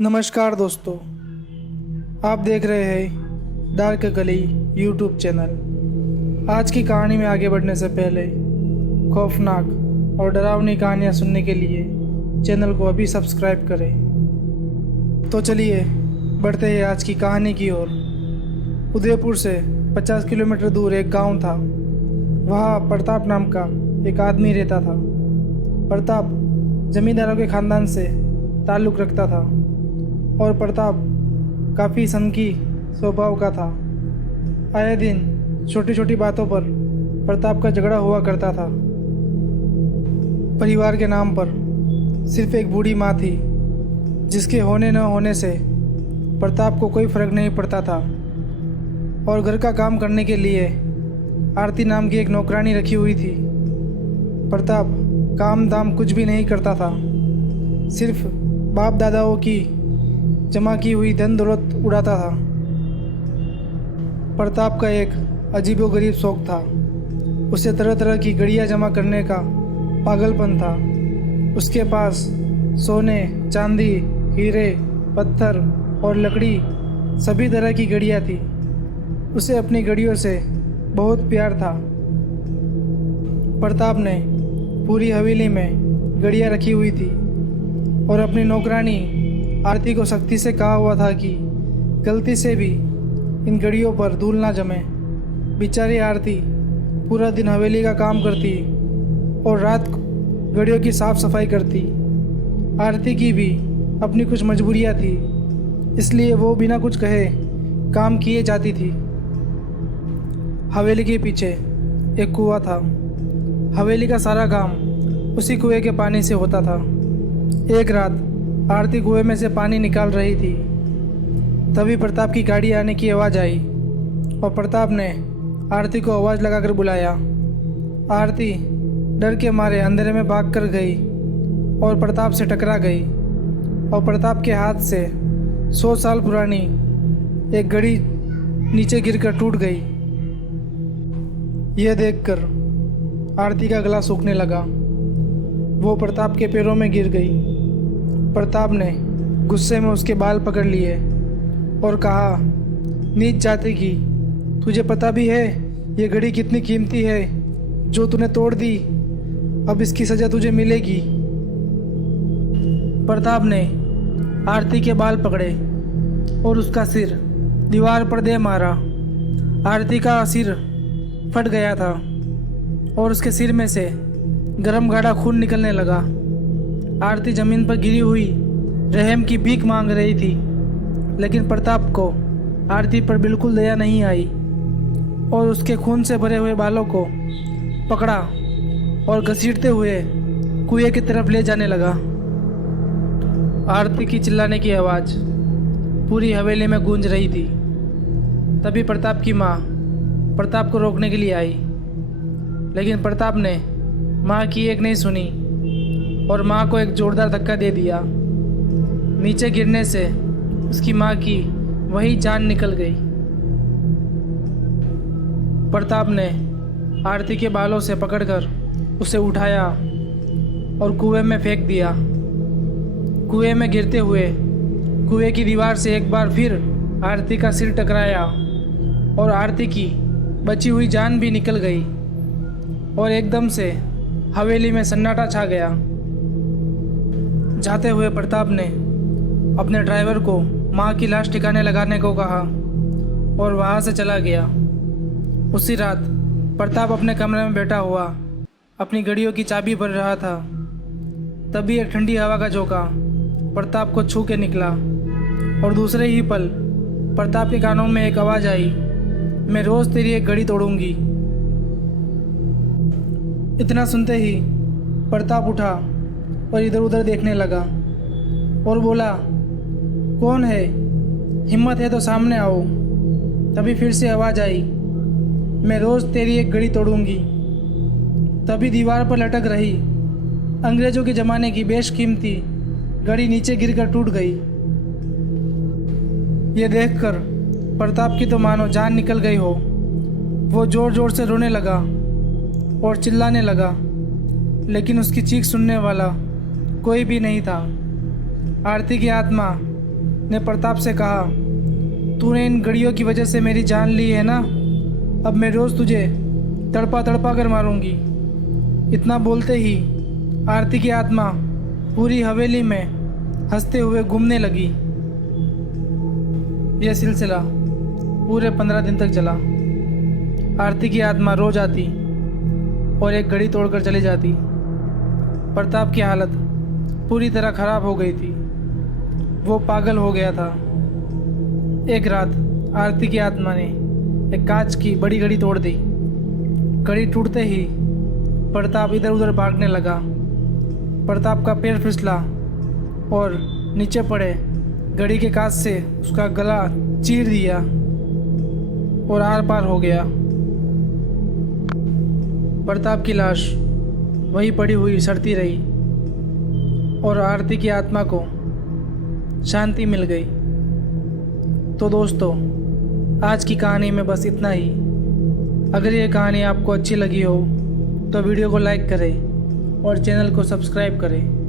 नमस्कार दोस्तों, आप देख रहे हैं डार्क गली यूट्यूब चैनल। आज की कहानी में आगे बढ़ने से पहले खौफनाक और डरावनी कहानियाँ सुनने के लिए चैनल को अभी सब्सक्राइब करें। तो चलिए बढ़ते हैं आज की कहानी की ओर। उदयपुर से 50 किलोमीटर दूर एक गांव था। वहाँ प्रताप नाम का एक आदमी रहता था। प्रताप जमींदारों के ख़ानदान से ताल्लुक़ रखता था और प्रताप काफ़ी सनकी स्वभाव का था। आए दिन छोटी छोटी बातों पर प्रताप का झगड़ा हुआ करता था। परिवार के नाम पर सिर्फ एक बूढ़ी माँ थी, जिसके होने न होने से प्रताप को कोई फर्क नहीं पड़ता था। और घर का काम करने के लिए आरती नाम की एक नौकरानी रखी हुई थी। प्रताप काम दाम कुछ भी नहीं करता था, सिर्फ बाप दादाओं की जमा की हुई धन दौलत उड़ाता था। प्रताप का एक अजीबोगरीब शौक था। उसे तरह तरह की घड़ियाँ जमा करने का पागलपन था। उसके पास सोने, चांदी, हीरे, पत्थर और लकड़ी सभी तरह की घड़ियाँ थी। उसे अपनी घड़ियों से बहुत प्यार था। प्रताप ने पूरी हवेली में घड़ियाँ रखी हुई थी और अपनी नौकरानी आरती को सख्ती से कहा हुआ था कि गलती से भी इन घड़ियों पर धूल ना जमे। बेचारी आरती पूरा दिन हवेली का काम करती और रात को घड़ियों की साफ सफाई करती। आरती की भी अपनी कुछ मजबूरियां थी, इसलिए वो बिना कुछ कहे काम किए जाती थी। हवेली के पीछे एक कुआं था। हवेली का सारा काम उसी कुएं के पानी से होता था। एक रात आरती कुएं में से पानी निकाल रही थी, तभी प्रताप की गाड़ी आने की आवाज़ आई और प्रताप ने आरती को आवाज़ लगाकर बुलाया। आरती डर के मारे अंधेरे में भाग कर गई और प्रताप से टकरा गई और प्रताप के हाथ से 100 साल पुरानी एक घड़ी नीचे गिरकर टूट गई। यह देखकर आरती का गला सूखने लगा। वो प्रताप के पैरों में गिर गई। प्रताप ने गुस्से में उसके बाल पकड़ लिए और कहा, नीच जाति की, तुझे पता भी है ये घड़ी कितनी कीमती है जो तूने तोड़ दी। अब इसकी सज़ा तुझे मिलेगी। प्रताप ने आरती के बाल पकड़े और उसका सिर दीवार पर दे मारा। आरती का सिर फट गया था और उसके सिर में से गरम गाढ़ा खून निकलने लगा। आरती जमीन पर गिरी हुई रहम की भीख मांग रही थी, लेकिन प्रताप को आरती पर बिल्कुल दया नहीं आई और उसके खून से भरे हुए बालों को पकड़ा और घसीटते हुए कुएं की तरफ ले जाने लगा। आरती की चिल्लाने की आवाज़ पूरी हवेली में गूंज रही थी। तभी प्रताप की माँ प्रताप को रोकने के लिए आई, लेकिन प्रताप ने माँ की एक नहीं सुनी और माँ को एक जोरदार धक्का दे दिया। नीचे गिरने से उसकी माँ की वही जान निकल गई। प्रताप ने आरती के बालों से पकड़कर उसे उठाया और कुएं में फेंक दिया। कुएं में गिरते हुए कुएं की दीवार से एक बार फिर आरती का सिर टकराया और आरती की बची हुई जान भी निकल गई और एकदम से हवेली में सन्नाटा छा गया। जाते हुए प्रताप ने अपने ड्राइवर को माँ की लाश ठिकाने लगाने को कहा और वहाँ से चला गया। उसी रात प्रताप अपने कमरे में बैठा हुआ अपनी घड़ियों की चाबी भर रहा था। तभी एक ठंडी हवा का झोंका प्रताप को छू के निकला और दूसरे ही पल प्रताप के कानों में एक आवाज़ आई, मैं रोज़ तेरी एक घड़ी तोड़ूंगी। इतना सुनते ही प्रताप उठा और इधर उधर देखने लगा और बोला, कौन है? हिम्मत है तो सामने आओ। तभी फिर से आवाज़ आई, मैं रोज़ तेरी एक घड़ी तोड़ूंगी। तभी दीवार पर लटक रही अंग्रेज़ों के ज़माने की बेशकीमती घड़ी नीचे गिरकर टूट गई। ये देखकर प्रताप की तो मानो जान निकल गई हो। वो ज़ोर ज़ोर से रोने लगा और चिल्लाने लगा, लेकिन उसकी चीख सुनने वाला कोई भी नहीं था। आरती की आत्मा ने प्रताप से कहा, तूने इन घड़ियों की वजह से मेरी जान ली है ना, अब मैं रोज़ तुझे तड़पा तड़पा कर मारूंगी। इतना बोलते ही आरती की आत्मा पूरी हवेली में हंसते हुए घूमने लगी। यह सिलसिला पूरे 15 दिन तक चला। आरती की आत्मा रोज आती और एक घड़ी तोड़कर चली जाती। प्रताप की हालत पूरी तरह खराब हो गई थी, वो पागल हो गया था। एक रात आरती की आत्मा ने एक कांच की बड़ी घड़ी तोड़ दी। घड़ी टूटते ही प्रताप इधर उधर भागने लगा। प्रताप का पैर फिसला और नीचे पड़े घड़ी के कांच से उसका गला चीर दिया और आर पार हो गया। प्रताप की लाश वहीं पड़ी हुई सड़ती रही और आरती की आत्मा को शांति मिल गई। तो दोस्तों, आज की कहानी में बस इतना ही। अगर ये कहानी आपको अच्छी लगी हो तो वीडियो को लाइक करें और चैनल को सब्सक्राइब करें।